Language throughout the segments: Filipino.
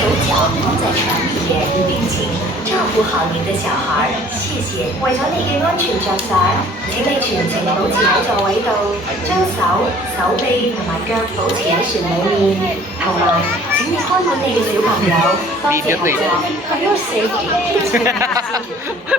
手脚放在船里边，并请照顧好您的小孩，謝謝。為咗你嘅安全着想，請你全程保持喺座位度，將手、手臂同埋腳保持喺船裡面，同埋請你看管你嘅小朋友，多謝合作。For your safety, please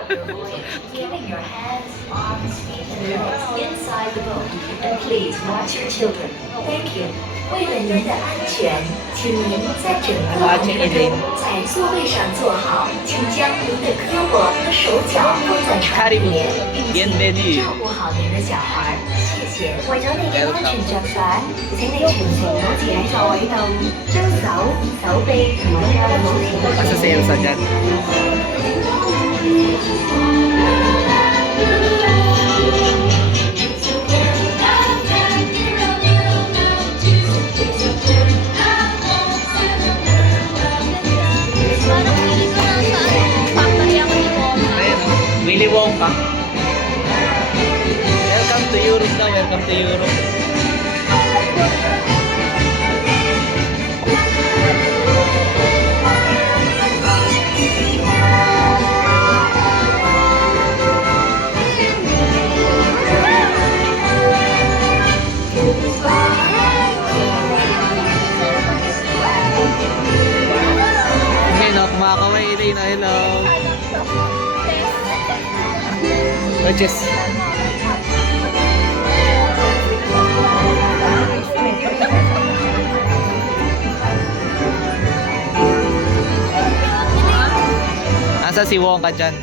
avoid keeping your hands, arms, feet, and legs inside the boat, and please watch your children. Thank you. 为了您的安全，请您在整个航程中在座位上坐好，请将您的胳膊和手腳放在船裡面，並且照顧好您的小孩。謝謝。為咗你嘅安全着想，請你全程保持喺座位度，將手、手臂同埋腳保持喺Nasa sales na dyan. Willy Wonka. Welcome to Europe na, welcome to Europe. Okay, no, kumakaway din na, hello. Purchase. Nasa si Wongka dyan.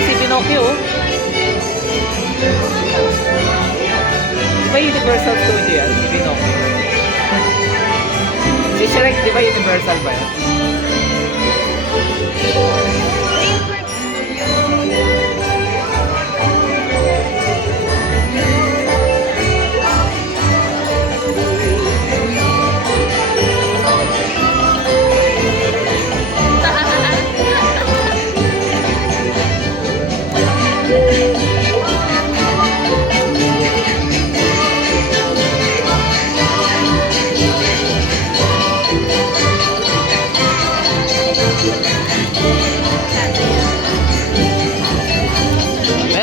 Si Pinocchio. May Universal Studio yan, si Pinocchio. Si Shrek, di ba Universal ba yan?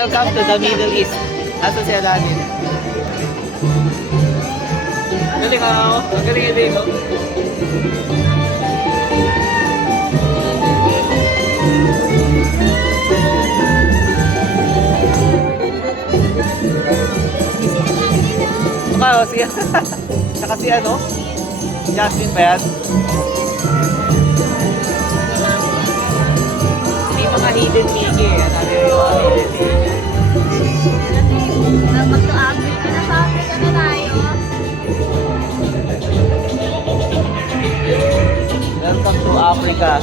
Welcome to the Middle East. Nasa siya natin. Galing ako. Ang galing din ko. Saka siya. Saka si ano? Jasmine ba yan? May mga hidden Mickey. Ano yung mga hidden Mickey? Mag-to-Africa na sa Africa na tayo. Welcome to Africa.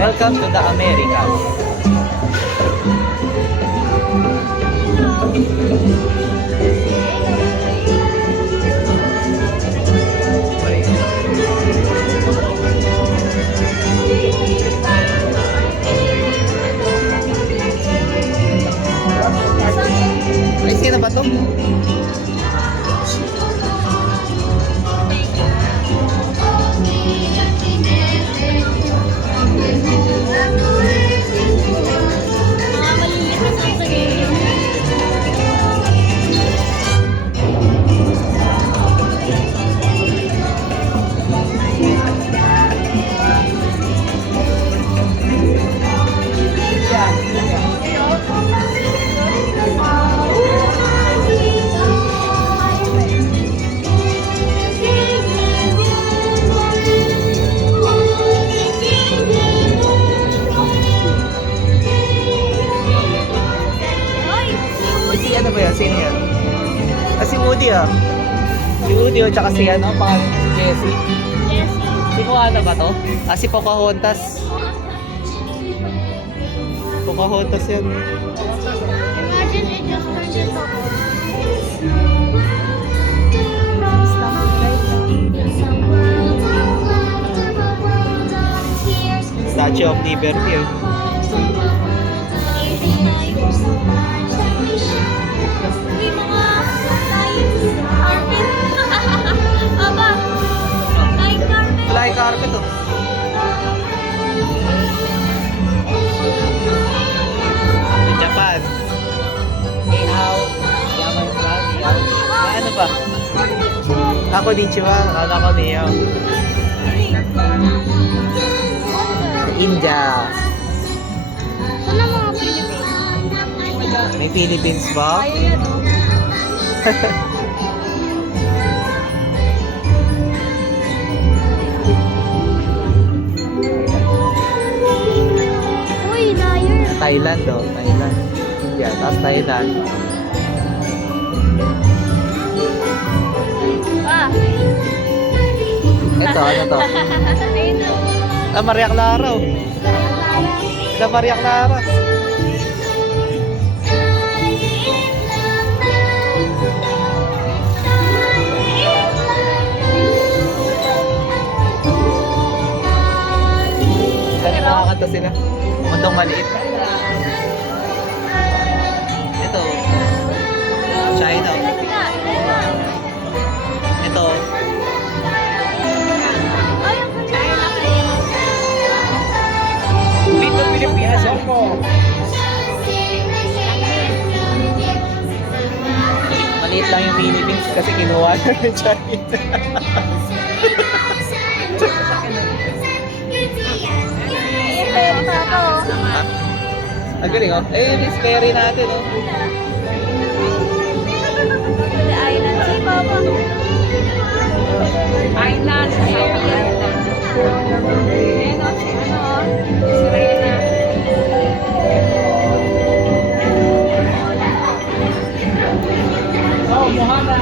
Welcome to the Americas. Ay, sino ba to? Studio, tsaka si ano, pangalan si Jessie. Yes. Si Moana ba to? Ah, si Pocahontas. Pocahontas yan. Imagine it just turned into Statue of Liberty. Oh. May mga carpet. Aba, flying carpet. Fly carpet oh. Japan. Ni hao. Yaman sa niyaw. Ano ba? Ako konnichiwa. Akala ko niyaw. India. Saan ang mga Philippines? May Philippines ba? Ayaw yan, oh. Uy, liar. Thailand oh. Thailand. Yeah, tapos Thailand. Ah. Ito, ano to? Ayun na. Ah, Maria Clara oh. La Maria Clara. Ganun nakakanta sila. Mundong maliit. Ito. China. Ito. Dito Pilipinas ako. Maliit lang yung Philippines kasi kinuha na ng China. Ah, ang galing oh. Eh, Miss Perry natin oh. Island si Papa. Island, Soviet. Ayan o, si ano o, si Reyna. Oh, Mohana.